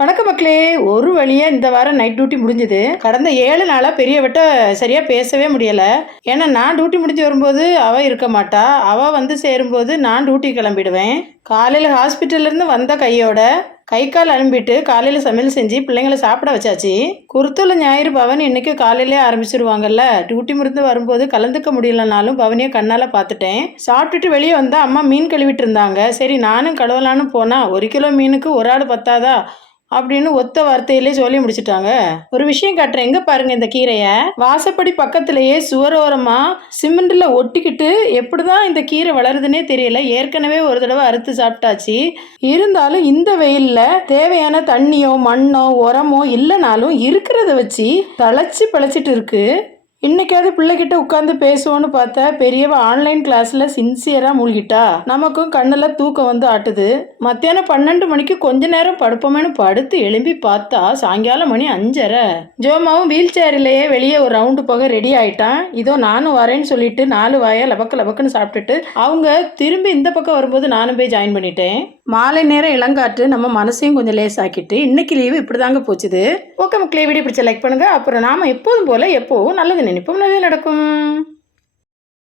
வணக்கம் மக்களே. ஒரு வழியாக இந்த வாரம் நைட் டியூட்டி முடிஞ்சுது. கடந்த 7 நாளாக பெரியவட்ட சரியாக பேசவே முடியலை. ஏன்னா நான் டியூட்டி முடிஞ்சு வரும்போது அவள் இருக்க மாட்டா. அவள் வந்து சேரும்போது நான் டியூட்டி கிளம்பிடுவேன். காலையில் ஹாஸ்பிட்டல்லேருந்து வந்த கையோட கை கால் அனுப்பிட்டு காலையில் சமையல் செஞ்சு பிள்ளைங்களை சாப்பிட வச்சாச்சு. குருத்தூல ஞாயிறு பவன் இன்னைக்கு காலையிலே ஆரம்பிச்சிருவாங்கல்ல. டியூட்டி முடிந்து வரும்போது கலந்துக்க முடியலனாலும் பவனையை கண்ணால் பார்த்துட்டேன். சாப்பிட்டுட்டு வெளியே வந்தால் அம்மா மீன் கழுவிட்டு இருந்தாங்க. சரி நானும் கழுவலான்னு போனால் 1 கிலோ மீனுக்கு ஒரு ஆள் பத்தாதா அப்படின்னு ஒத்த வார்த்தையிலே சொல்லி முடிச்சுட்டாங்க. ஒரு விஷயம் காட்டுறேன், எங்க பாருங்க இந்த கீரையை. வாசப்படி பக்கத்திலேயே சுவரோரமா சிமெண்ட்ல ஒட்டிக்கிட்டு எப்படிதான் இந்த கீரை வளருதுன்னே தெரியல. ஏற்கனவே ஒரு தடவை அறுத்து சாப்பிட்டாச்சு. இருந்தாலும் இந்த வெயில்ல தேவையான தண்ணியோ மண்ணோ உரமோ இல்லைனாலும் இருக்கிறத வச்சு தழைச்சி பிழைச்சிட்டு இருக்கு. இன்னைக்காவது பிள்ளைகிட்ட உட்காந்து பேசுவோன்னு பார்த்தா பெரியவ ஆன்லைன் கிளாஸ்ல சின்சியரா மூழ்கிட்டா. நமக்கும் கண்ணுல தூக்கம் வந்து ஆட்டுது. மத்தியானம் 12 மணிக்கு கொஞ்ச நேரம் படுப்போமேனு படுத்து எழும்பி பார்த்தா சாயங்காலம் மணி 5:30. ஜோமாவும் வீல் சேரிலேயே வெளியே ஒரு ரவுண்டு போக ரெடி ஆயிட்டான். இதோ நானும் வரேன்னு சொல்லிட்டு 4 வாயா லபக்குன்னு சாப்பிட்டுட்டு அவங்க திரும்பி இந்த பக்கம் வரும்போது நானும் போய் ஜாயின் பண்ணிட்டேன். மாலை நேரம் இளங்காற்று நம்ம மனசையும் கொஞ்சம் லேசாக்கிட்டு இன்னைக்கு லீவு இப்படிதாங்க போச்சுது. ஓகே மக்களே, வீடியோ பிடிச்ச லைக் பண்ணுங்க. அப்புறம் நாம எப்போதும் போல எப்போவும் நல்லது நினைப்போம், நல்லது நடக்கும்.